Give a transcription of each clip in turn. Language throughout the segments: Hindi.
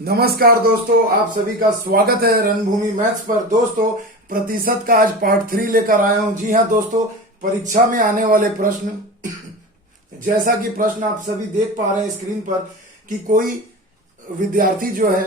नमस्कार दोस्तों, आप सभी का स्वागत है रणभूमि मैथ्स पर। दोस्तों, प्रतिशत का आज पार्ट 3 लेकर आया हूं। जी हां दोस्तों, परीक्षा में आने वाले प्रश्न जैसा कि प्रश्न आप सभी देख पा रहे हैं स्क्रीन पर कि कोई विद्यार्थी जो है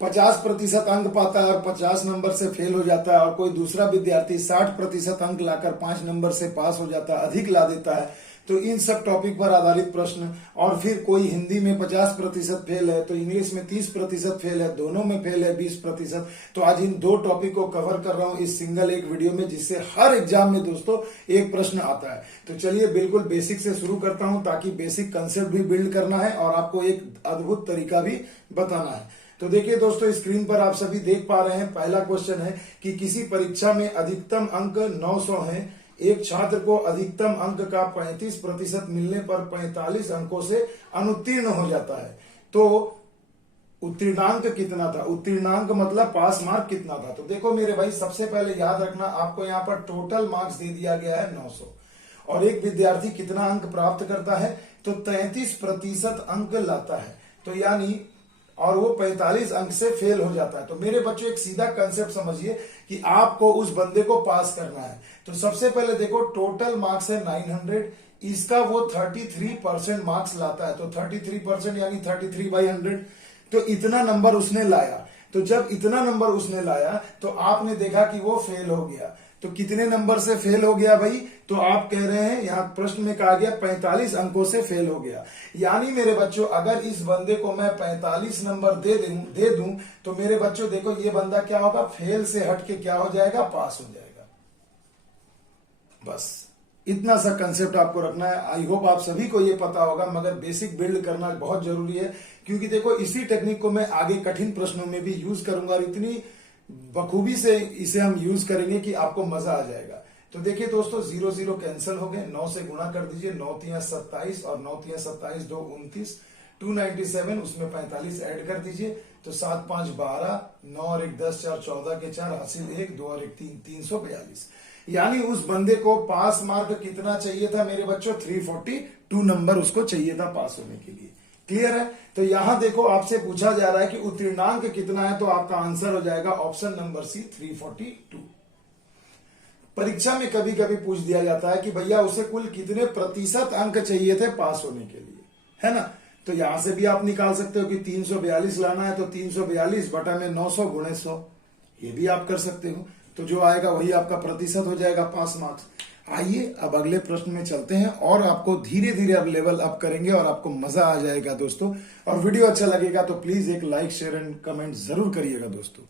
50% अंक पाता है और 50 नंबर से फेल हो जाता है, और कोई दूसरा विद्यार्थी 60% अंक लाकर 5 नंबर से पास हो जाता है, अधिक ला देता है। तो इन सब टॉपिक पर आधारित प्रश्न। और फिर कोई हिंदी में 50% फेल है तो इंग्लिश में 30% फेल है, दोनों में फेल है 20%। तो आज इन दो टॉपिक को कवर कर रहा हूं इस सिंगल एक वीडियो में, जिससे हर एग्जाम में दोस्तों एक प्रश्न आता है। तो चलिए बिल्कुल बेसिक से शुरू करता हूं, ताकि बेसिक कंसेप्ट भी बिल्ड करना है और आपको एक अद्भुत तरीका भी बताना है। तो देखिए दोस्तों, स्क्रीन पर आप सभी देख पा रहे हैं। पहला क्वेश्चन है कि किसी परीक्षा में अधिकतम अंक 900 हैं। एक छात्र को अधिकतम अंक का 35% मिलने पर 45 अंकों से अनुत्तीर्ण हो जाता है। तो उत्तीर्णांक कितना था? उत्तीर्णांक मतलब पास मार्क कितना था? तो देखो मेरे भाई, सबसे पहले याद रखना, आपको यहाँ पर टोटल मार्क्स दे दिया गया है 900, और एक विद्यार्थी कितना अंक प्राप्त करता है? तो 33% अंक लाता है। तो यानी और वो 45 अंक से फेल हो जाता है। तो मेरे बच्चों, एक सीधा कंसेप्ट समझिए कि आपको उस बंदे को पास करना है। तो सबसे पहले देखो, टोटल मार्क्स है 900, इसका वो 33% मार्क्स लाता है। तो 33% यानी 33/100। तो इतना नंबर उसने लाया। तो जब इतना नंबर उसने लाया तो आपने देखा कि वो फेल हो गया। तो कितने नंबर से फेल हो गया भाई? तो आप कह रहे हैं, यहां प्रश्न में कहा गया 45 अंकों से फेल हो गया। यानी मेरे बच्चों, अगर इस बंदे को मैं 45 नंबर दे दूं तो मेरे बच्चों देखो, ये बंदा क्या होगा? फेल से हट के क्या हो जाएगा? पास हो जाएगा। बस इतना सा कंसेप्ट आपको रखना है। आई होप आप सभी को ये पता होगा, मगर बेसिक बिल्ड करना बहुत जरूरी है, क्योंकि देखो इसी टेक्निक को मैं आगे कठिन प्रश्नों में भी यूज करूंगा, और इतनी बखूबी से इसे हम यूज करेंगे कि आपको मजा आ जाएगा। तो देखिए दोस्तों, 0 0 कैंसिल हो गए, 9 से गुणा कर दीजिए, 9 3 27 और 9 3 27 2 29, 297, उसमें 45 ऐड कर दीजिए। तो 7 5 12, 9 और 1 10, 4 14 के 4 हासिल 1, 2 और 1 3, 342। यानी उस बंदे को पास मार्क कितना चाहिए था मेरे बच्चों? 342 नंबर उसको चाहिए था पास होने के लिए। क्लियर है? तो यहां देखो, आपसे पूछा जा रहा है कि उत्तीर्णांक कितना है, तो आपका आंसर हो जाएगा ऑप्शन नंबर सी, 342। परीक्षा में कभी कभी पूछ दिया जाता है कि भैया उसे कुल कितने प्रतिशत अंक चाहिए थे पास होने के लिए, है ना? तो यहां से भी आप निकाल सकते हो कि 342 लाना है, तो 342 बटा में 900 गुणे 100, ये भी आप कर सकते हो। तो जो आएगा वही आपका प्रतिशत हो जाएगा, पास मार्क्स। आइए अब अगले प्रश्न में चलते हैं, और आपको धीरे धीरे अब लेवल अप करेंगे और आपको मजा आ जाएगा दोस्तों। और वीडियो अच्छा लगेगा तो प्लीज एक लाइक, शेयर एंड कमेंट जरूर करिएगा दोस्तों।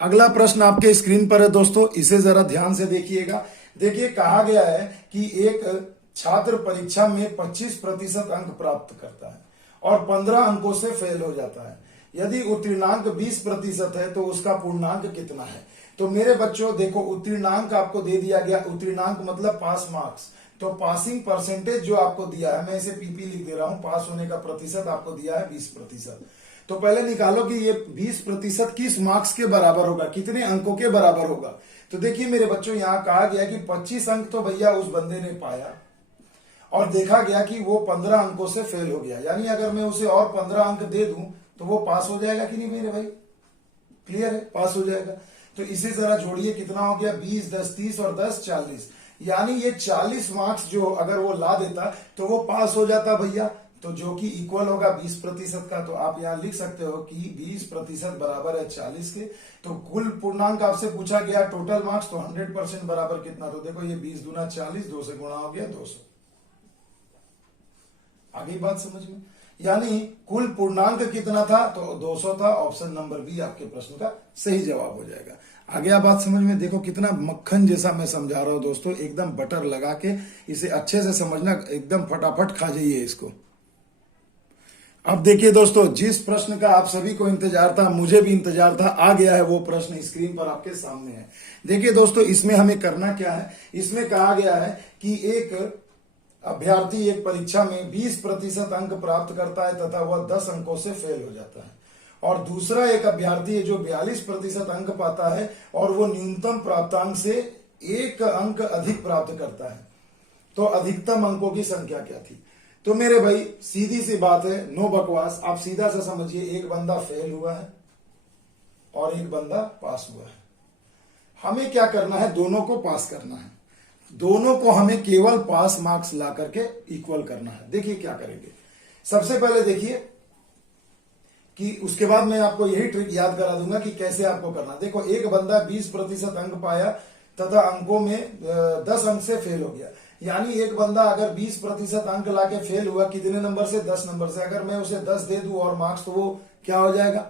अगला प्रश्न आपके स्क्रीन पर है दोस्तों, इसे जरा ध्यान से देखिएगा। देखिए, कहा गया है कि एक छात्र परीक्षा में 25% अंक प्राप्त करता है और 15 अंकों से फेल हो जाता है। यदि उत्तीर्णांक 20% है तो उसका पूर्णांक कितना है? तो मेरे बच्चों देखो, उत्तीर्णांक आपको दे दिया गया। उत्तीर्णांक मतलब पास मार्क्स। तो पासिंग परसेंटेज जो आपको दिया है, मैं इसे पीपी लिख दे रहा हूं, पास होने का प्रतिशत आपको दिया है 20%। तो पहले निकालो कि ये 20% किस मार्क्स के बराबर होगा, कितने अंकों के बराबर होगा। तो देखिए मेरे बच्चों, यहां कहा गया कि 25 अंक तो भैया उस बंदे ने पाया, और देखा गया कि वो 15 अंकों से फेल हो गया। यानी अगर मैं उसे और 15 अंक दे दूं तो वो पास हो जाएगा कि नहीं मेरे भाई? क्लियर है? पास हो जाएगा। तो इसे जरा जोड़िए, कितना हो गया? 20 10 30 और 10 40। यानी ये 40 मार्क्स जो अगर वो ला देता तो वो पास हो जाता भैया। तो जो कि इक्वल होगा 20% का। तो आप यहां लिख सकते हो कि 20% बराबर है 40 के। तो कुल पूर्णांक आपसे पूछा गया टोटल मार्क्स, तो 100% बराबर कितना? तो देखो, ये 20 दूना 40, 2 से गुणा हो गया 200। आगे बात समझ में? यानी कुल पूर्णांक कितना था? तो 200 था। ऑप्शन नंबर बी आपके प्रश्न का सही जवाब हो जाएगा। आगे आप बात समझ में? देखो कितना मक्खन जैसा मैं समझा रहा हूं दोस्तों, एकदम बटर लगा के इसे अच्छे से समझना, एकदम फटाफट खा जाइए इसको। अब देखिए दोस्तों, जिस प्रश्न का आप सभी को इंतजार था, मुझे भी इंतजार था, आ गया है वो प्रश्न स्क्रीन पर आपके सामने है। देखिए दोस्तों, इसमें हमें करना क्या है? इसमें कहा गया है कि एक अभ्यर्थी एक परीक्षा में 20% अंक प्राप्त करता है तथा वह 10 अंकों से फेल हो जाता है, और दूसरा एक अभ्यर्थी है जो 42% अंक पाता है और वो न्यूनतम प्राप्तांक से 1 अंक अधिक प्राप्त करता है। तो अधिकतम अंकों की संख्या क्या थी? तो मेरे भाई सीधी सी बात है, नो बकवास, आप सीधा सा समझिए, एक बंदा फेल हुआ है और एक बंदा पास हुआ है। हमें क्या करना है, दोनों को पास करना है, दोनों को हमें केवल पास मार्क्स ला करके इक्वल करना है। देखिए क्या करेंगे, सबसे पहले देखिए कि उसके बाद मैं आपको यही ट्रिक याद करा दूंगा कि कैसे आपको करना। देखो, एक बंदा 20% अंक पाया तथा अंकों में 10 अंक से फेल हो गया, यानी एक बंदा अगर 20% अंक लाके फेल हुआ, कितने नंबर से, 10 नंबर से, अगर मैं उसे 10 दे दूं और मार्क्स, तो वो क्या हो जाएगा,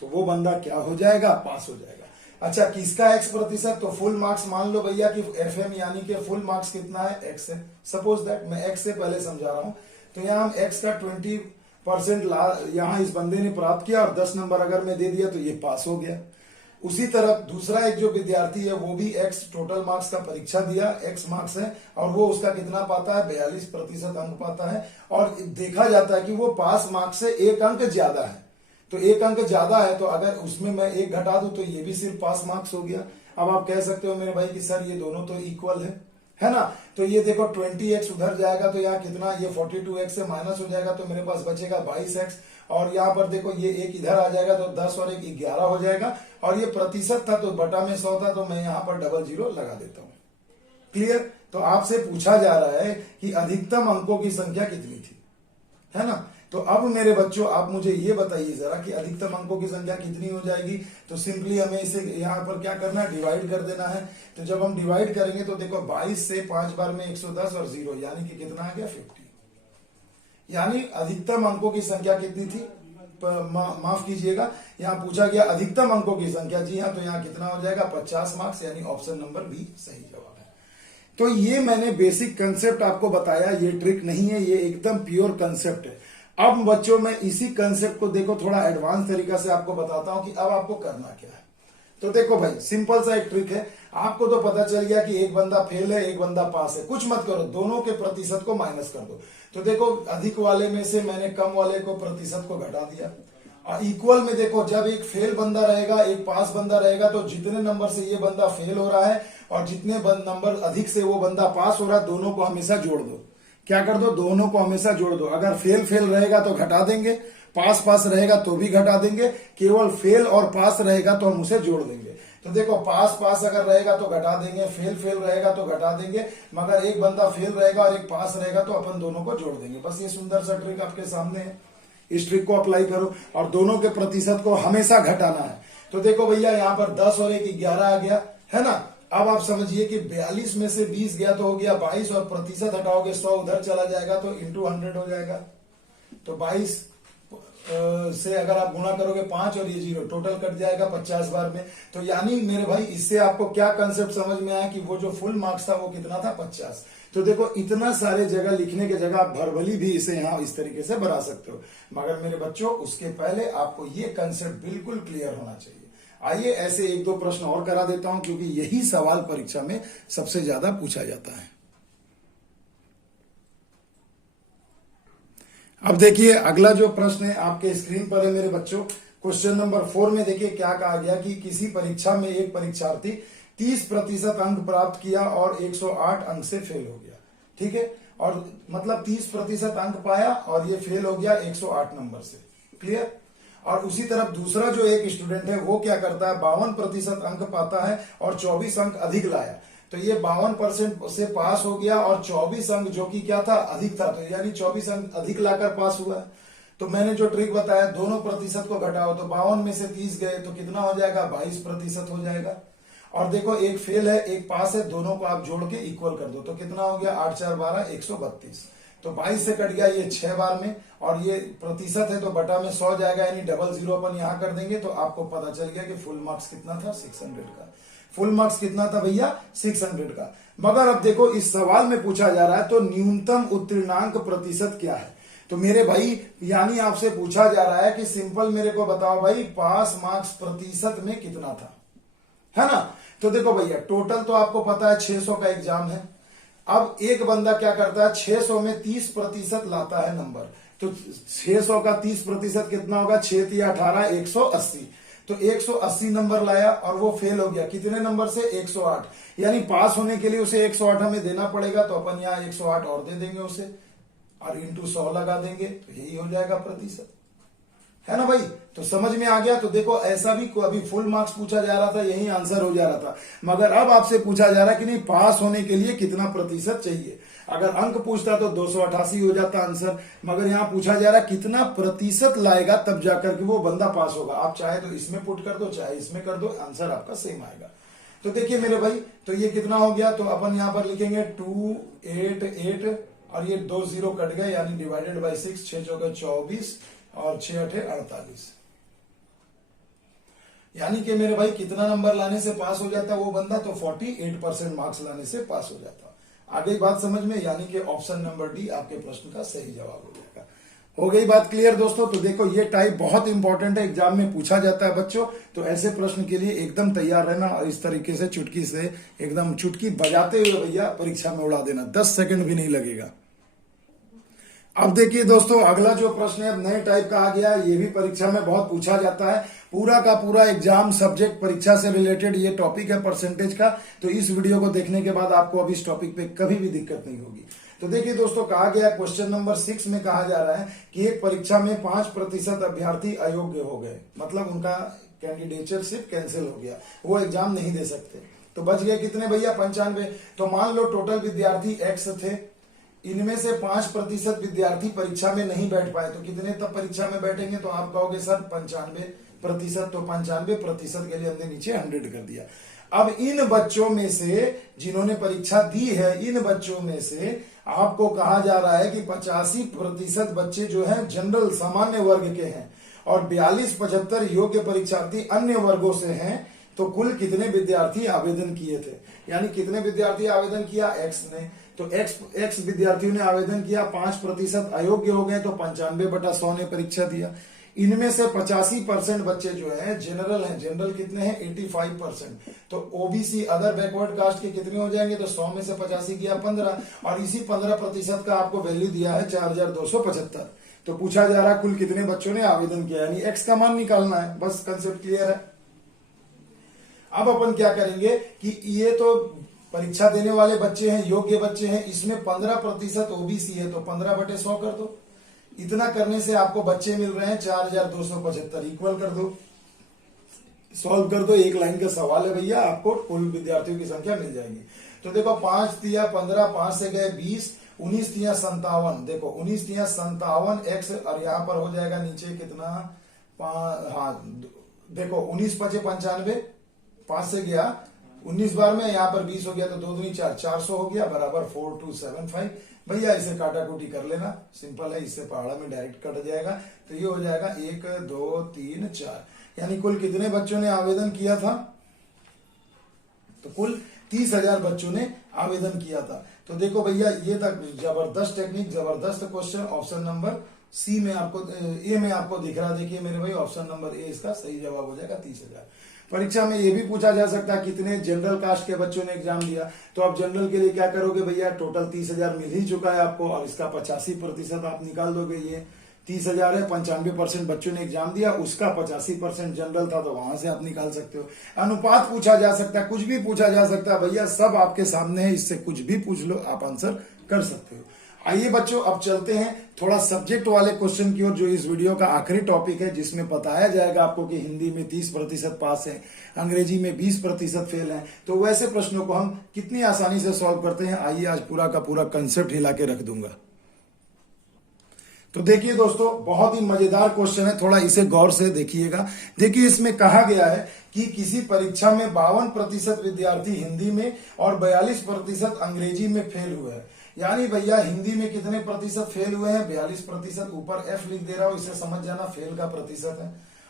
तो वो बंदा क्या हो जाएगा, पास हो जाएगा। अच्छा, किसका x%, तो फुल मार्क्स मान लो भैया कि FM यानी कि फुल मार्क्स कितना है, x है। सपोज दैट मैं x से पहले समझा रहा हूं, तो यहां हम x का 20% यहां इस बंदे ने प्राप्त किया और 10 नंबर अगर मैं दे दिया तो ये पास हो गया। उसी तरह दूसरा एक जो विद्यार्थी है वो भी x टोटल मार्क्स का परीक्षा दिया, x मार्क्स है, और वो उसका कितना पाता है, 42% अंक पाता है, और देखा जाता है कि वो पास मार्क्स से 1 अंक ज्यादा है। तो 1 अंक ज्यादा है, तो अगर उसमें मैं 1 घटा दूं तो ये भी सिर्फ पास मार्क्स हो गया। अब आप कह सकते हो मेरे भाई कि सर ये दोनों तो इक्वल है ना, तो ये देखो 20x उधर जाएगा तो यहाँ कितना, ये 42x से माइनस हो जाएगा, तो मेरे पास बचेगा 22x, और यहाँ पर देखो ये 1 इधर आ जाएगा तो 10 और 1 11 हो जाएगा, और ये प्रतिशत था तो बटा में 100 था, तो मैं यहाँ पर डबल जीरो लगा देता हूँ। क्लियर। तो आपसे पूछा जा रहा है कि अधिकतम अंकों की संख्या कितनी थी, है ना। तो अब मेरे बच्चों आप मुझे ये बताइए जरा कि अधिकतम अंकों की संख्या कितनी हो जाएगी। तो सिंपली हमें इसे यहाँ पर क्या करना है, डिवाइड कर देना है। तो जब हम डिवाइड करेंगे तो देखो 22 से 5 बार में 110 और 0 यानी कि कितना आ गया, 50। यानी अधिकतम अंकों की संख्या कितनी थी, माफ कीजिएगा, यहाँ पूछा गया अधिकतम अंकों की संख्या। जी हाँ, तो यहाँ कितना हो जाएगा, 50 मार्क्स, यानी ऑप्शन नंबर बी सही जवाब है। तो ये मैंने बेसिक कंसेप्ट आपको बताया, ये ट्रिक नहीं है, ये एकदम प्योर कंसेप्ट है। अब बच्चों मैं इसी कंसेप्ट को देखो थोड़ा एडवांस तरीका से आपको बताता हूं कि अब आपको करना क्या है। तो देखो भाई, सिंपल सा एक ट्रिक है, आपको तो पता चल गया कि एक बंदा फेल है, एक बंदा पास है। कुछ मत करो, दोनों के प्रतिशत को माइनस कर दो। तो देखो, अधिक वाले में से मैंने कम वाले को प्रतिशत को घटा दिया, और इक्वल में देखो, जब एक फेल बंदा रहेगा, एक पास बंदा रहेगा, तो जितने नंबर से ये बंदा फेल हो रहा है और जितने नंबर अधिक से वो बंदा पास हो रहा है, दोनों को हमेशा जोड़ दो। क्या कर दो, दोनों को हमेशा जोड़ दो। अगर फेल फेल रहेगा तो घटा देंगे, पास पास रहेगा तो भी घटा देंगे, केवल फेल और पास रहेगा तो हम उसे जोड़ देंगे। तो देखो, पास पास अगर रहेगा तो घटा देंगे, फेल फेल रहेगा तो घटा देंगे, मगर एक बंदा फेल रहेगा और एक पास रहेगा तो अपन दोनों को जोड़ देंगे। बस ये सुंदर सा ट्रिक आपके सामने है, इस ट्रिक को अप्लाई करो और दोनों के प्रतिशत को हमेशा घटाना है। तो देखो भैया, यहाँ पर 10 और 1 11 आ गया, है ना। अब आप समझिए कि 42 में से 20 गया तो हो गया 22, और प्रतिशत हटाओगे 100 उधर चला जाएगा तो इंटू 100 हो जाएगा। तो 22 से अगर आप गुणा करोगे 5 और ये 0, टोटल कट जाएगा 50 बार में। तो यानी मेरे भाई, इससे आपको क्या कंसेप्ट समझ में आया कि वो जो फुल मार्क्स था वो कितना था, 50। तो देखो, इतना सारे जगह लिखने के जगह आप भरभली भी इसे यहाँ इस तरीके से बना सकते हो, मगर मेरे बच्चों उसके पहले आपको ये कंसेप्ट बिल्कुल क्लियर होना चाहिए। आइए ऐसे 1-2 प्रश्न और करा देता हूं, क्योंकि यही सवाल परीक्षा में सबसे ज्यादा पूछा जाता है। अब देखिए, अगला जो प्रश्न है आपके स्क्रीन पर है मेरे बच्चों। क्वेश्चन नंबर 4 में देखिए क्या कहा गया कि किसी परीक्षा में एक परीक्षार्थी 30% अंक प्राप्त किया और 108 अंक से फेल हो गया। ठीक है, और मतलब 30% अंक पाया और ये फेल हो गया 108 नंबर से। क्लियर। और उसी तरफ दूसरा जो एक स्टूडेंट है वो क्या करता है, 52% अंक पाता है और 24 अंक अधिक लाया। तो ये 52% से पास हो गया और 24 अंक जो कि क्या था, अधिक था, तो यानी 24 अंक अधिक लाकर पास हुआ। तो मैंने जो ट्रिक बताया, दोनों प्रतिशत को घटाओ, तो 52 में से 30 गए तो कितना हो जाएगा, 22% हो जाएगा। और देखो, एक फेल है एक पास है, दोनों को आप जोड़ के इक्वल कर दो, तो कितना हो गया, 8 4 12 132। तो 22 से कट गया ये 6 बार में, और ये प्रतिशत है तो बटा में 100 जाएगा, यानी डबल जीरो अपन यहां कर देंगे, तो आपको पता चल गया कि फुल मार्क्स कितना था, 600 का। फुल मार्क्स कितना था भैया, 600 का। मगर अब देखो, इस सवाल में पूछा जा रहा है तो न्यूनतम उत्तीर्णांक प्रतिशत क्या है। तो मेरे भाई, यानी आपसे पूछा जा रहा है कि सिंपल मेरे को बताओ भाई, पास मार्क्स प्रतिशत में कितना था, है ना। तो देखो भैया, टोटल तो आपको पता है 600 का एग्जाम है। अब एक बंदा क्या करता है, 600 में 30% लाता है नंबर, तो 600 का 30% कितना होगा, 6 3 18 180। तो 180 नंबर लाया और वो फेल हो गया, कितने नंबर से, 108। यानी पास होने के लिए उसे 108 हमें देना पड़ेगा, तो अपन यहाँ 108 और दे देंगे उसे। और इंटू 100 लगा देंगे तो यही हो जाएगा प्रतिशत, है ना भाई। तो समझ में आ गया। तो देखो ऐसा भी अभी फुल मार्क्स पूछा जा रहा था, यही आंसर हो जा रहा था, मगर अब आपसे पूछा जा रहा है कि नहीं पास होने के लिए कितना प्रतिशत चाहिए। अगर अंक पूछता तो 288 हो जाता आंसर, मगर यहाँ पूछा जा रहा है कितना प्रतिशत लाएगा तब जाकर के वो बंदा पास होगा। आप चाहे तो इसमें पुट कर दो, चाहे इसमें कर दो, आंसर आपका सेम आएगा। तो देखिए मेरे भाई, तो ये कितना हो गया, तो अपन यहां पर लिखेंगे 288 और ये 2 0 कट गए, यानी डिवाइडेड बाई 6, 6 चौके 24 और 6 8 48। यानी कि मेरे भाई कितना नंबर लाने से पास हो जाता है वो बंदा, तो 48% मार्क्स लाने से पास हो जाता। आगे बात समझ में, यानी कि ऑप्शन नंबर डी आपके प्रश्न का सही जवाब हो जाएगा। हो गई बात क्लियर दोस्तों। तो देखो ये टाइप बहुत इंपॉर्टेंट है, एग्जाम में पूछा जाता है बच्चों, तो ऐसे प्रश्न के लिए एकदम तैयार रहना और इस तरीके से चुटकी से एकदम चुटकी बजाते हुए भैया परीक्षा में उड़ा देना, 10 सेकंड भी नहीं लगेगा। अब देखिए दोस्तों, अगला जो प्रश्न है अब नए टाइप का आ गया, ये भी परीक्षा में बहुत पूछा जाता है। पूरा का पूरा एग्जाम सब्जेक्ट परीक्षा से रिलेटेड ये टॉपिक है परसेंटेज का। तो इस वीडियो को देखने के बाद आपको अब इस टॉपिक पे कभी भी दिक्कत नहीं होगी। तो देखिए दोस्तों, कहा गया क्वेश्चन नंबर 6 में कहा जा रहा है कि एक परीक्षा में 5% अभ्यर्थी अयोग्य हो गए, मतलब उनका कैंडिडेटशिप कैंसिल हो गया, वो एग्जाम नहीं दे सकते। तो बच गए कितने भैया, 95। तो मान लो टोटल विद्यार्थी X थे, इनमें से 5% विद्यार्थी परीक्षा में नहीं बैठ पाए, तो कितने तब परीक्षा में बैठेंगे, तो आप कहोगे सर 95%। तो 95% के लिए हमने नीचे 100 कर दिया। अब इन बच्चों में से जिन्होंने परीक्षा दी है, इन बच्चों में से आपको कहा जा रहा है कि 85% बच्चे जो हैं जनरल सामान्य वर्ग के हैं और 42-75 योग्य परीक्षार्थी अन्य वर्गों से हैं। तो कुल कितने विद्यार्थी आवेदन किए थे, यानी कितने विद्यार्थी आवेदन किया, एक्स ने। तो एक्स विद्यार्थियों ने आवेदन किया, 5% अयोग्य हो गए, तो 95/100 ने परीक्षा दिया। इनमें से 85% बच्चे जो हैं जनरल हैं, जनरल कितने हैं, 85%। तो ओबीसी अदर बैकवर्ड कास्ट के कितने हो जाएंगे, तो 100 में से 85 किया 15, और इसी 15% का आपको वैल्यू दिया है 4275। तो पूछा जा रहा है कुल कितने बच्चों ने आवेदन किया, यानी एक्स का मान निकालना है। बस कंसेप्ट क्लियर है। अब अपन क्या करेंगे कि ये तो परीक्षा देने वाले बच्चे हैं, योग्य बच्चे हैं, इसमें 15% ओबीसी है, तो 15/100 कर दो। इतना करने से आपको बच्चे मिल रहे हैं 4275, इक्वल कर दो, सॉल्व कर दो। एक लाइन का सवाल है भैया, आपको कुल विद्यार्थियों की संख्या मिल जाएगी। तो देखो 5 तिया 15, 5 से गए 20, 19 तिया 57, देखो 19 तिया 57 एक्स, और यहां पर हो जाएगा नीचे कितना, हाँ देखो 19 5 95, 5 से गया 19 बार में, यहाँ पर 20 हो गया, तो 2 दूनी 4, 400 हो गया, बराबर 4275। भैया इसे काटा कुटी कर लेना, सिंपल है, इससे पहाड़ा में डायरेक्ट कट जाएगा। तो ये हो जाएगा 1 2 3 4, यानी कुल कितने बच्चों ने आवेदन किया था, तो कुल 30,000 बच्चों ने आवेदन किया था। तो देखो भैया ये तक जबरदस्त टेक्निक, जबरदस्त क्वेश्चन। ऑप्शन नंबर सी में आपको, ए में आपको दिख रहा है, देखिए मेरे भाई ऑप्शन नंबर ए इसका सही जवाब हो जाएगा 30,000। परीक्षा में ये भी पूछा जा सकता है कितने जनरल कास्ट के बच्चों ने एग्जाम दिया। तो आप जनरल के लिए क्या करोगे भैया, टोटल 30,000 मिल ही चुका है आपको, और इसका 85% आप निकाल दोगे। ये 30,000 है, 95% बच्चों ने एग्जाम दिया, उसका 85% जनरल था, तो वहां से आप निकाल सकते हो। अनुपात पूछा जा सकता है, कुछ भी पूछा जा सकता है भैया, सब आपके सामने है, इससे कुछ भी पूछ लो, आप आंसर कर सकते हो। आइए बच्चों, अब चलते हैं थोड़ा सब्जेक्ट वाले क्वेश्चन की ओर, जो इस वीडियो का आखिरी टॉपिक है, जिसमें बताया जाएगा आपको कि हिंदी में 30% पास है, अंग्रेजी में 20% फेल है। तो वैसे प्रश्नों को हम कितनी आसानी से सॉल्व करते हैं, आइए आज पूरा का पूरा कंसेप्ट हिला के रख दूंगा। तो देखिए दोस्तों, बहुत ही मजेदार क्वेश्चन है, थोड़ा इसे गौर से देखिएगा। देखिए इसमें कहा गया है कि किसी परीक्षा में 52% विद्यार्थी हिंदी में और 42% अंग्रेजी में फेल हुए हैं। यानी भैया हिंदी में कितने प्रतिशत फेल हुए हैं, 42%, ऊपर एफ लिख दे रहा हूं, इसे समझ जाना, फेल का प्रतिशत है।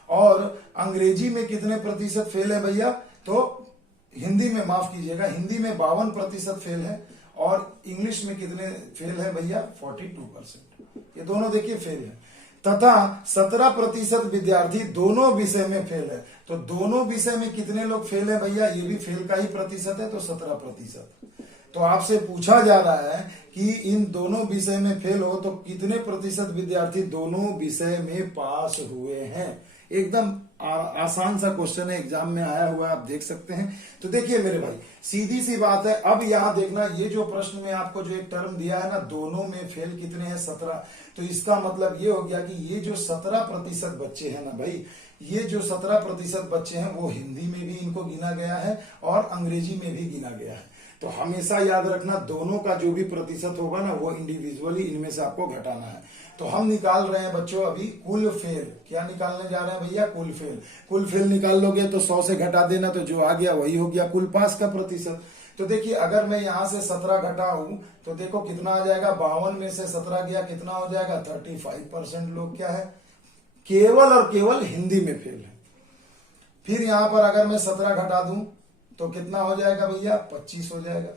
और अंग्रेजी में कितने प्रतिशत फेल है भैया, तो हिंदी में, माफ कीजिएगा, हिंदी में 52% फेल है, और इंग्लिश में कितने फेल है भैया, 42%। ये दोनों देखिए फेल है। तथा 17% विद्यार्थी दोनों विषय में फेल है। तो दोनों विषय में कितने लोग फेल है भैया, ये भी फेल का ही प्रतिशत है, तो 17%। तो आपसे पूछा जा रहा है कि इन दोनों विषय में फेल हो तो कितने प्रतिशत विद्यार्थी दोनों विषय में पास हुए हैं। एकदम आसान सा क्वेश्चन है, एग्जाम में आया हुआ है, आप देख सकते हैं। तो देखिए मेरे भाई, सीधी सी बात है। अब यहाँ देखना, ये जो प्रश्न में आपको जो एक टर्म दिया है ना, दोनों में फेल कितने हैं, 17। तो इसका मतलब ये हो गया कि ये जो 17% बच्चे हैं ना भाई, ये जो 17% बच्चे हैं वो हिंदी में भी इनको गिना गया है और अंग्रेजी में भी गिना गया है। तो हमेशा याद रखना, दोनों का जो भी प्रतिशत होगा ना वो इंडिविजुअली इनमें से आपको घटाना है। तो हम निकाल रहे हैं बच्चों अभी कुल फेल। क्या निकालने जा रहे हैं भैया? कुल फेल। कुल फेल निकाल लोगे तो 100 से घटा देना, तो जो आ गया वही हो गया कुल पास का प्रतिशत। तो देखिए, अगर मैं यहां से 17 घटाऊं तो देखो कितना आ जाएगा, 52 में से 17 गया, कितना हो जाएगा? 35% लोग क्या है, केवल और केवल हिंदी में फेल है। फिर यहां पर अगर मैं 17 घटा दूं तो कितना हो जाएगा भैया? 25 हो जाएगा,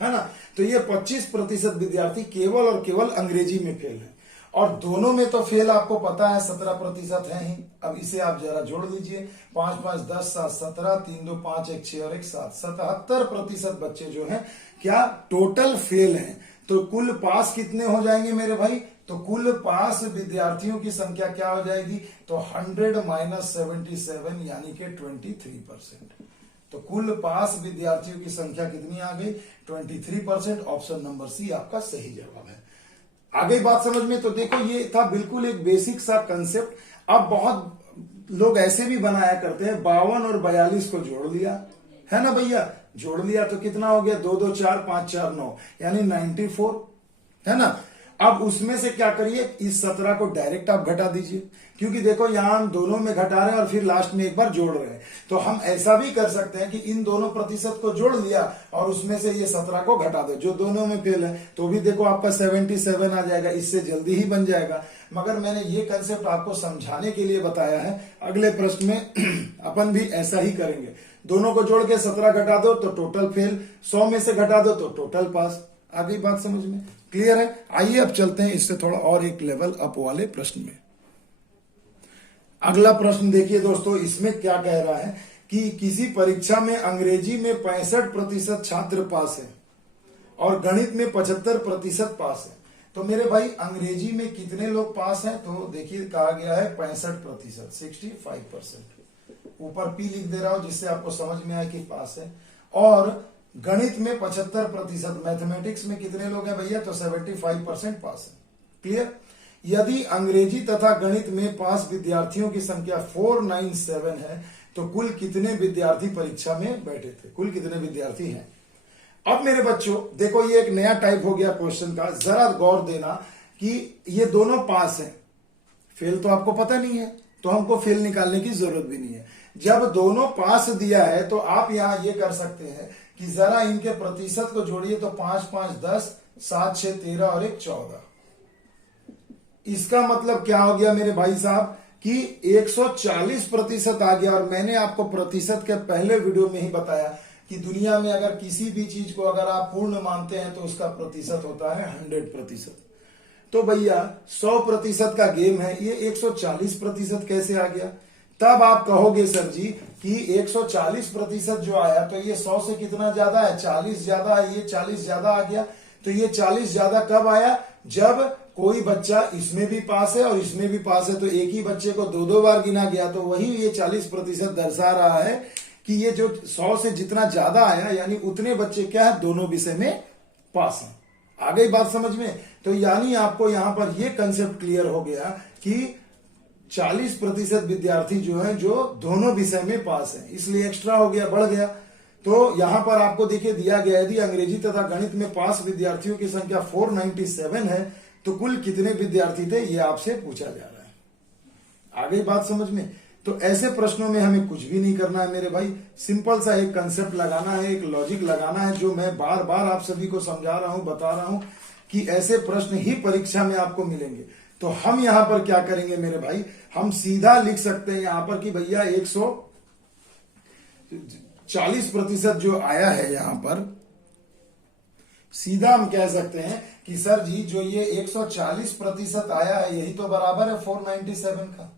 है ना। तो ये 25% विद्यार्थी केवल और केवल अंग्रेजी में फेल है, और दोनों में तो फेल आपको पता है 17% है ही। अब इसे आप जरा जोड़ लीजिए, 5 5 10 7 17, 3 2 5 1 6 और 1 7, 77% बच्चे जो हैं क्या टोटल फेल हैं। तो कुल पास कितने हो जाएंगे मेरे भाई? तो कुल पास विद्यार्थियों की संख्या क्या हो जाएगी? तो 100 - 77 यानी कि 23%। तो कुल पास विद्यार्थियों की संख्या कितनी आ गई? 23%। ऑप्शन नंबर सी आपका सही जवाब है। आगे बात समझ में। तो देखो, ये था बिल्कुल एक बेसिक सा कंसेप्ट। अब बहुत लोग ऐसे भी बनाया करते हैं, 52 और 42 को जोड़ लिया, है ना भैया, जोड़ लिया तो कितना हो गया? 2 2 4 5 4 9 यानी 94, है ना। अब उसमें से क्या करिए, इस 17 को डायरेक्ट आप घटा दीजिए, क्योंकि देखो यहां हम दोनों में घटा रहे हैं और फिर लास्ट में एक बार जोड़ रहे हैं। तो हम ऐसा भी कर सकते हैं कि इन दोनों प्रतिशत को जोड़ लिया और उसमें से ये 17 को घटा दो, जो दोनों में फेल है, तो भी देखो आपका 77 आ जाएगा, इससे जल्दी ही बन जाएगा। मगर मैंने ये कंसेप्ट आपको समझाने के लिए बताया है। अगले प्रश्न में अपन भी ऐसा ही करेंगे, दोनों को जोड़ के 17 घटा दो तो टोटल फेल, 100 में से घटा दो तो टोटल पास। आ गई बात समझ में? क्लियर है? आइए अब चलते हैं इससे थोड़ा और एक लेवल अप वाले प्रश्न में। अगला प्रश्न देखिए दोस्तों, इसमें क्या कह रहा है कि किसी परीक्षा में अंग्रेजी में 65% छात्र पास है और गणित में 75% पास है। तो मेरे भाई, अंग्रेजी में कितने लोग पास हैं? तो देखिए कहा गया है 65%, 65%। ऊपर पी लिख दे रहा हूं जिससे आपको समझ में आए कि पास है। और गणित में 75%, मैथमेटिक्स में कितने लोग हैं भैया? तो 75% पास है। क्लियर? यदि अंग्रेजी तथा गणित में पास विद्यार्थियों की संख्या 497 है तो कुल कितने विद्यार्थी परीक्षा में बैठे थे? कुल कितने विद्यार्थी हैं? अब मेरे बच्चों देखो, ये एक नया टाइप हो गया क्वेश्चन का, जरा गौर देना कि ये दोनों पास हैं, फेल तो आपको पता नहीं है, तो हमको फेल निकालने की जरूरत भी नहीं है। जब दोनों पास दिया है तो आप यहां ये कर सकते हैं कि जरा इनके प्रतिशत को जोड़िए, तो 5 5 10, 7 6 13 और 1 14। इसका मतलब क्या हो गया मेरे भाई साहब कि 140% आ गया। और मैंने आपको प्रतिशत के पहले वीडियो में ही बताया कि दुनिया में अगर किसी भी चीज को अगर आप पूर्ण मानते हैं तो उसका प्रतिशत होता है 100%। तो भैया 100% का गेम है, ये 140% कैसे आ गया? तब आप कहोगे सर जी कि 140% जो आया तो ये 100 से कितना ज्यादा है? 40 ज्यादा है, ये 40 ज्यादा आ गया। तो ये 40 ज्यादा कब आया? जब कोई बच्चा इसमें भी पास है और इसमें भी पास है, तो एक ही बच्चे को 2 2 बार गिना गया। तो वही ये 40% दर्शा रहा है कि ये जो 100 से जितना ज्यादा आया यानी उतने बच्चे क्या है? दोनों विषय में पास हैं। आ गई बात समझ में? तो यानी आपको यहां पर ये कंसेप्ट क्लियर हो गया कि 40% विद्यार्थी जो है जो दोनों विषय में पास है, इसलिए एक्स्ट्रा हो गया, बढ़ गया। तो यहां पर आपको देखिए दिया गया, यदि अंग्रेजी तथा गणित में पास विद्यार्थियों की संख्या 497 है तो कुल कितने विद्यार्थी थे, ये आपसे पूछा जा रहा है। आ गई बात समझ में? तो ऐसे प्रश्नों में हमें कुछ भी नहीं करना है मेरे भाई, सिंपल सा एक कंसेप्ट लगाना है, एक लॉजिक लगाना है, जो मैं बार बार आप सभी को समझा रहा हूं, बता रहा हूं कि ऐसे प्रश्न ही परीक्षा में आपको मिलेंगे। तो हम यहां पर क्या करेंगे मेरे भाई, हम सीधा लिख सकते हैं यहां पर कि भैया 140% जो आया है यहां पर, सीधा हम कह सकते हैं कि सर जी जो ये 140% आया है यही तो बराबर है 497 का,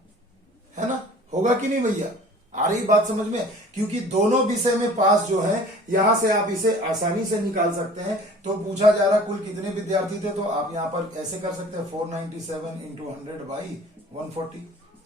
है ना? होगा कि नहीं भैया? आ रही बात समझ में? क्योंकि दोनों विषय में पास जो है, यहां से आप इसे आसानी से निकाल सकते हैं। तो पूछा जा रहा कुल कितने विद्यार्थी थे, तो आप यहां पर ऐसे कर सकते हैं 497 × 100/140,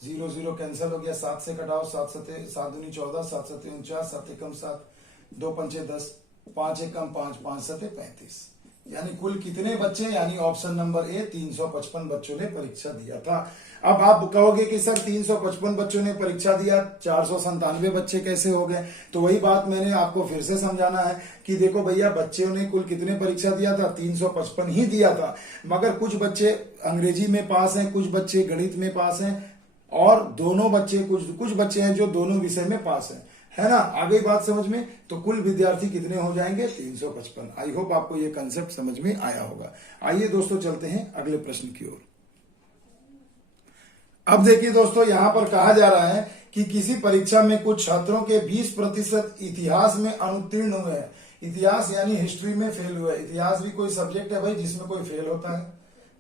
0 0 कैंसिल हो गया, 7 से कटाओ, 7 दूनी 14, 7 7 49, 7 एकम 7, 2 पंचे 10, 5 एकम 5, 5 7 35। यानी कुल कितने बच्चे, यानी ऑप्शन नंबर ए 355 बच्चों ने परीक्षा दिया था। अब आप कहोगे कि सर 355 बच्चों ने परीक्षा दिया, 497 बच्चे कैसे हो गए? तो वही बात मैंने आपको फिर से समझाना है कि देखो भैया, बच्चों ने कुल कितने परीक्षा दिया था, 355 ही दिया था, मगर कुछ बच्चे अंग्रेजी में पास हैं, कुछ बच्चे गणित में पास हैं, और दोनों बच्चे कुछ बच्चे हैं जो दोनों विषय में पास हैं, है ना। आ गई बात समझ में? तो कुल विद्यार्थी कितने हो जाएंगे? 355। आई होप आपको ये कंसेप्ट समझ में आया होगा। आइए दोस्तों चलते हैं अगले प्रश्न की ओर। अब देखिए दोस्तों, यहां पर कहा जा रहा है कि किसी परीक्षा में कुछ छात्रों के 20% इतिहास में अनुत्तीर्ण हुए हैं। इतिहास यानी हिस्ट्री में फेल हुआ है। इतिहास भी कोई सब्जेक्ट है भाई जिसमें कोई फेल होता है,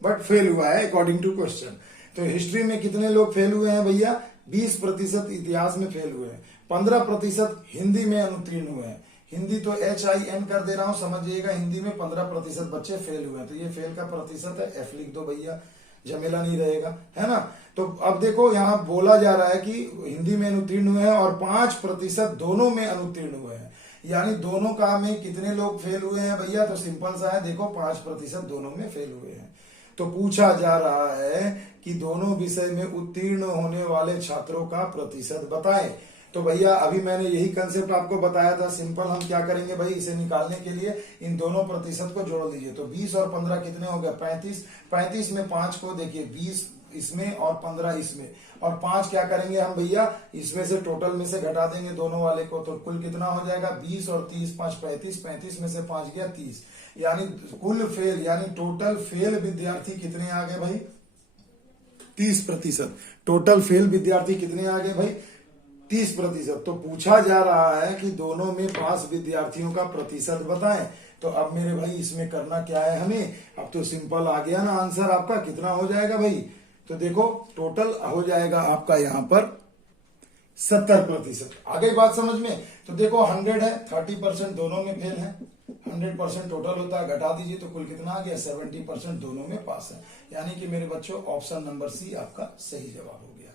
बट फेल हुआ है अकॉर्डिंग टू क्वेश्चन। तो हिस्ट्री में कितने लोग फेल हुए हैं भैया? 20% इतिहास में फेल हुए हैं। 15% हिंदी में अनुत्तीर्ण हुए हैं। हिंदी तो HIN कर दे रहा हूं, समझिएगा। हिंदी में 15% बच्चे फेल हुए हैं, तो ये फेल का प्रतिशत है, F लिख दो भैया, झमेला नहीं रहेगा, है ना। तो अब देखो, यहां बोला जा रहा है कि हिंदी में अनुत्तीर्ण हुए हैं और 5% दोनों में अनुत्तीर्ण हुए हैं। यानी दोनों का में कितने लोग फेल हुए हैं भैया? तो सिंपल सा है, देखो 5% दोनों में फेल हुए हैं। तो पूछा जा रहा है कि दोनों विषय में उत्तीर्ण होने वाले छात्रों का प्रतिशत बताएं। तो भैया अभी मैंने यही कंसेप्ट आपको बताया था। सिंपल हम क्या करेंगे भाई, इसे निकालने के लिए इन दोनों प्रतिशत को जोड़ दीजिए। तो 20 और 15 कितने हो गए? 35। 35 में 5 को देखिए, 20 इसमें और 15 इसमें, और 5 क्या करेंगे हम भैया, इसमें से टोटल में से घटा देंगे दोनों वाले को। तो कुल कितना हो जाएगा? 20 और 30, 5 35। 35 में से 5 गया 30। यानी कुल फेल, यानी टोटल फेल विद्यार्थी कितने आ गए भाई? 30%। टोटल फेल विद्यार्थी कितने आ गए भाई? 30%। तो पूछा जा रहा है कि दोनों में पास विद्यार्थियों का प्रतिशत बताएं। तो अब मेरे भाई इसमें करना क्या है हमें? अब तो सिंपल आ गया ना आंसर आपका। कितना हो जाएगा भाई? तो देखो टोटल हो जाएगा आपका यहां पर 70%। आ गई बात समझ में? तो देखो 100 है, 30% दोनों में फेल है, 100% टोटल होता है, घटा दीजिए तो कुल कितना आ गया? 70% दोनों में पास है। यानी कि मेरे बच्चों ऑप्शन नंबर सी आपका सही जवाब हो गया।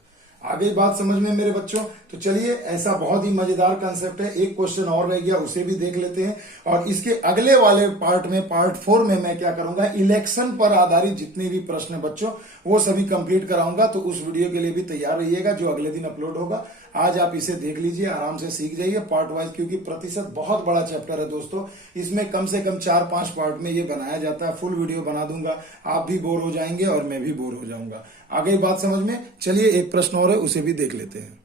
आ गई बात समझ में मेरे बच्चों? तो चलिए, ऐसा बहुत ही मजेदार कंसेप्ट है। एक क्वेश्चन और रह गया, उसे भी देख लेते हैं। और इसके अगले वाले पार्ट में, पार्ट 4 में मैं क्या करूंगा, इलेक्शन पर आधारित जितने भी प्रश्न बच्चों वो सभी कंप्लीट कराऊंगा। तो उस वीडियो के लिए भी तैयार रहिएगा, जो अगले दिन अपलोड होगा। आज आप इसे देख लीजिए, आराम से सीख जाइए पार्ट वाइज, क्योंकि प्रतिशत बहुत बड़ा चैप्टर है दोस्तों। इसमें कम से कम 4-5 पार्ट में ये बनाया जाता है। फुल वीडियो बना दूंगा, आप भी बोर हो जाएंगे और मैं भी बोर हो जाऊंगा। आ गई बात समझ में? चलिए, एक प्रश्न और है, उसे भी देख लेते हैं।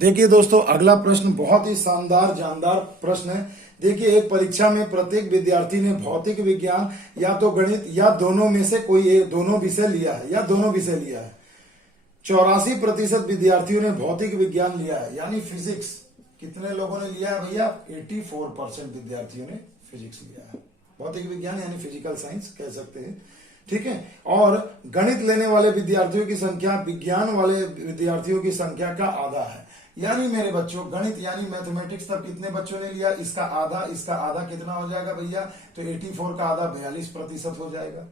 देखिए दोस्तों, अगला प्रश्न बहुत ही शानदार जानदार प्रश्न है। देखिए, एक परीक्षा में प्रत्येक विद्यार्थी ने भौतिक विज्ञान या तो गणित या दोनों में से कोई दोनों विषय लिया है, या दोनों विषय लिया है। 84% विद्यार्थियों ने भौतिक विज्ञान लिया है, यानी फिजिक्स। कितने लोगों ने लिया है भैया? 84% विद्यार्थियों ने फिजिक्स लिया है। भौतिक विज्ञान यानी फिजिकल साइंस कह सकते हैं, ठीक है। और गणित लेने वाले विद्यार्थियों की संख्या विज्ञान वाले विद्यार्थियों की संख्या का आधा है। यानी मेरे बच्चों, गणित यानी मैथमेटिक्स तब कितने बच्चों ने लिया? इसका आधा। इसका आधा कितना हो जाएगा भैया? तो 84 का आधा 42% हो जाएगा।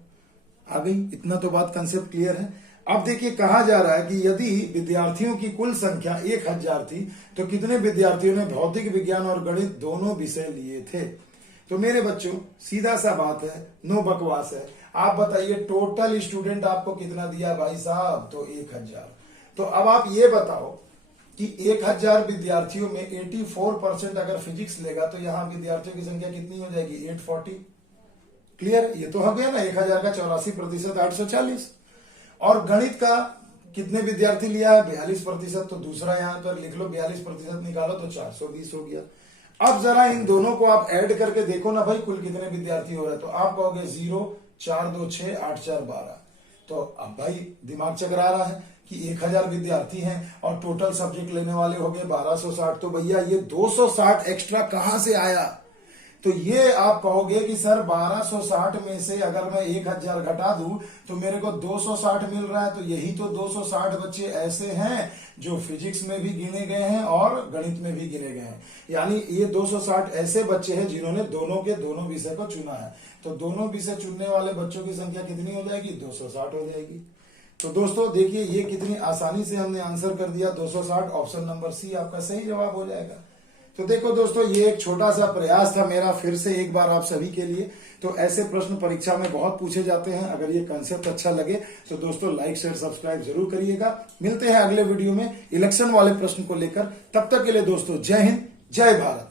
आ गई? इतना तो बात कंसेप्ट क्लियर है। अब देखिए, कहा जा रहा है कि यदि विद्यार्थियों की कुल संख्या 1000 थी तो कितने विद्यार्थियों ने भौतिक विज्ञान और गणित दोनों विषय लिए थे? तो मेरे बच्चों, सीधा सा बात है, नो बकवास है। आप बताइए, टोटल स्टूडेंट आपको कितना दिया भाई साहब? तो 1000। तो अब आप ये बताओ कि 1000 विद्यार्थियों में 84% अगर फिजिक्स लेगा तो यहां विद्यार्थियों की संख्या कितनी हो जाएगी? 840। क्लियर? ये तो हो गया ना। 1000 का 84%, 840। और गणित का कितने विद्यार्थी लिया है? 42%। तो दूसरा यहां पर लिख लो, 42% निकालो तो 420 हो गया। अब जरा इन दोनों को आप ऐड करके देखो ना भाई, कुल कितने विद्यार्थी हो रहे हैं। तो आप कहोगे 0, 4 2 6, 8 4 12। तो अब भाई दिमाग चकरा रहा है कि 1000 विद्यार्थी हैं और टोटल सब्जेक्ट लेने वाले हो गए 1260। तो भैया ये 260 एक्स्ट्रा कहां से आया? तो ये आप कहोगे कि सर 1260 में से अगर मैं 1000 घटा दूं तो मेरे को 260 मिल रहा है। तो यही तो 260 बच्चे ऐसे हैं जो फिजिक्स में भी गिने गए हैं और गणित में भी गिने गए हैं। यानी ये 260 ऐसे बच्चे हैं जिन्होंने दोनों के दोनों विषय को चुना है। तो दोनों विषय चुनने वाले बच्चों की संख्या कितनी हो जाएगी? 260 हो जाएगी। तो दोस्तों देखिए ये कितनी आसानी से हमने आंसर कर दिया। 260 ऑप्शन नंबर सी आपका सही जवाब हो जाएगा। तो देखो दोस्तों ये एक छोटा सा प्रयास था मेरा, फिर से एक बार आप सभी के लिए। तो ऐसे प्रश्न परीक्षा में बहुत पूछे जाते हैं। अगर ये कंसेप्ट अच्छा लगे तो दोस्तों लाइक शेयर सब्सक्राइब जरूर करिएगा। मिलते हैं अगले वीडियो में इलेक्शन वाले प्रश्न को लेकर। तब तक के लिए दोस्तों जय हिंद जय भारत।